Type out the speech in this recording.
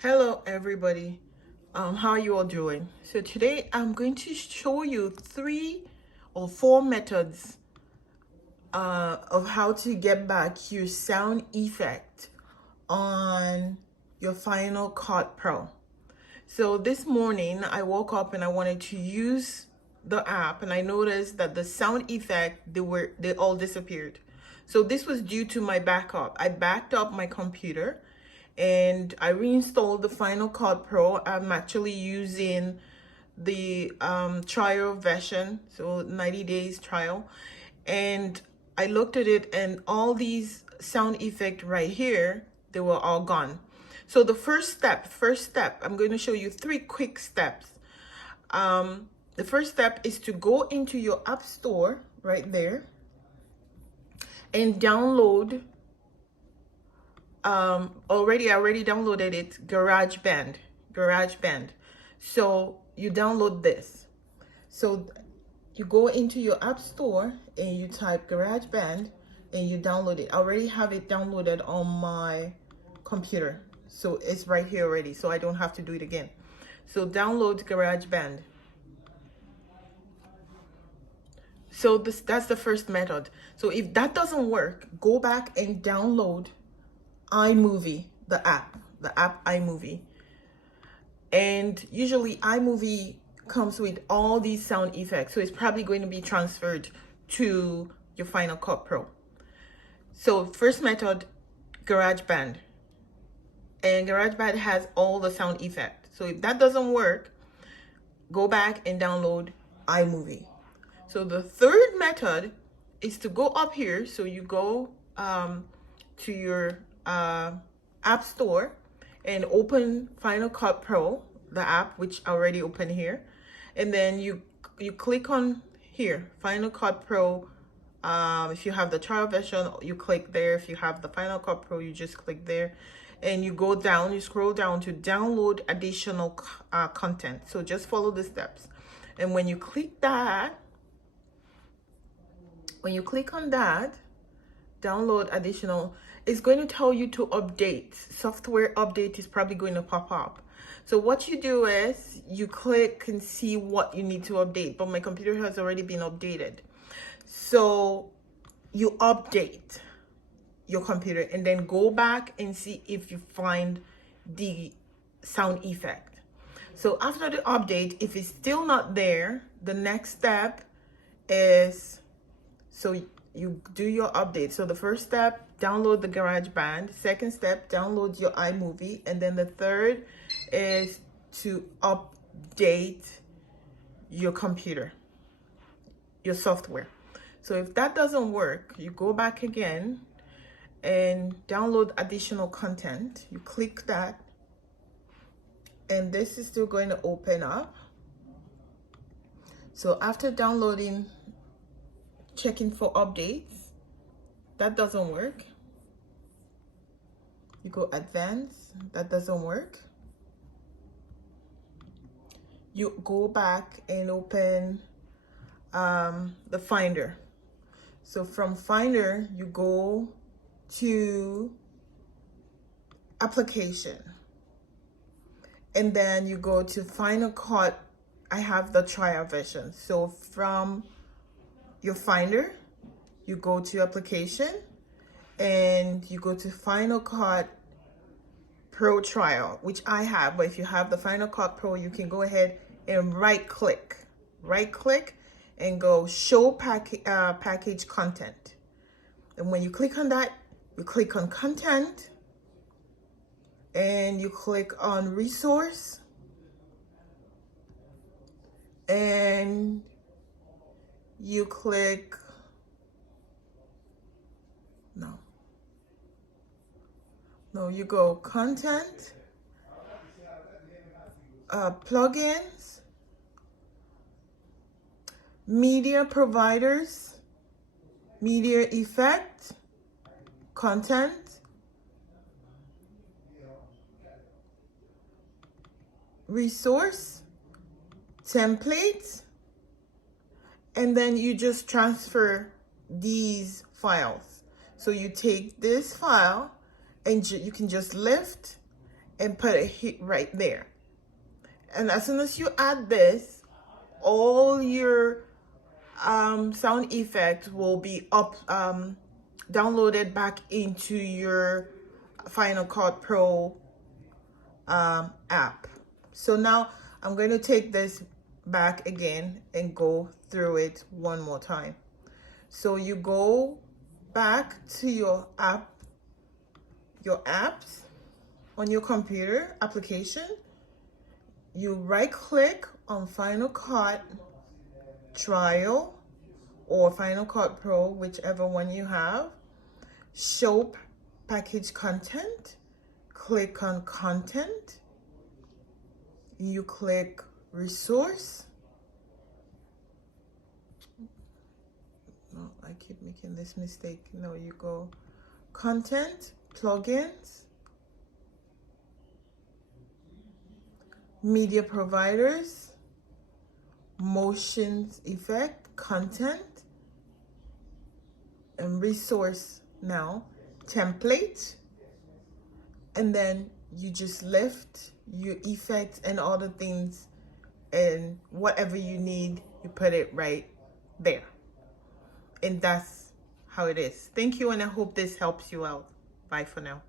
Hello everybody. How are you all doing? So today I'm going to show you 3 or 4 methods of how to get back your sound effect on your Final Cut Pro. So this morning I woke up and I wanted to use the app, and I noticed that the sound effect they all disappeared. So this was due to my backup. I backed up my computer and I reinstalled the Final Cut Pro. I'm actually using the trial version, so 90 days trial, and I looked at it and all these sound effect right here, they were all gone. So the first step, I'm going to show you 3 quick steps. The first step is to go into your app store right there and download I already downloaded it, GarageBand. So you download this. So you go into your app store and you type GarageBand and you download it. I already have it downloaded on my computer, so it's right here already, so I don't have to do it again. So download GarageBand. So that's the first method. So if that doesn't work, go back and download iMovie, the app iMovie. And usually iMovie comes with all these sound effects, so it's probably going to be transferred to your Final Cut Pro. So first method, GarageBand. And GarageBand has all the sound effects. So if that doesn't work, go back and download iMovie. So the third method is to go up here. So you go to your app store and open Final Cut Pro, the app, which I already opened here, and then you click on here, Final Cut Pro. If you have the trial version, you click there. If you have the Final Cut Pro, you just click there, and you go down, you scroll down to download additional content. So just follow the steps, and when you click on that, download additional, it's going to tell you to update. Software update is probably going to pop up. So what you do is you click and see what you need to update, but my computer has already been updated. So you update your computer and then go back and see if you find the sound effect. So after the update, if it's still not there, the next step is, so you do your update. So the first step, download the GarageBand. Second step, download your iMovie. And then the third is to update your computer, your software. So if that doesn't work, you go back again and download additional content. You click that, and this is still going to open up. So after downloading, checking for updates, that doesn't work. You go advanced, that doesn't work. You go back and open the Finder. So from Finder, you go to application, and then you go to Final Cut. I have the trial version. So from your Finder, you go to application and you go to Final Cut Pro trial, which I have. But if you have the Final Cut Pro, you can go ahead and right click and go show package content. And when you click on that, you click on content and you click on resource, and you click you go content, plugins, media providers, media effect, content, resource, templates, and then you just transfer these files. So you take this file and you can just lift and put it right there. And as soon as you add this, all your sound effects will be downloaded back into your Final Cut Pro app. So now I'm going to take this back again and go through it one more time. So you go back to your apps on your computer application. You right click on Final Cut Trial or Final Cut Pro, whichever one you have. Show package content. Click on content. You click resource. No, I keep making this mistake. No, you go content, plugins, media providers, motions effect, content, and resource now, template, and then you just lift your effects and all the things and whatever you need, you put it right there. And that's how it is. Thank you, and I hope this helps you out. Bye for now.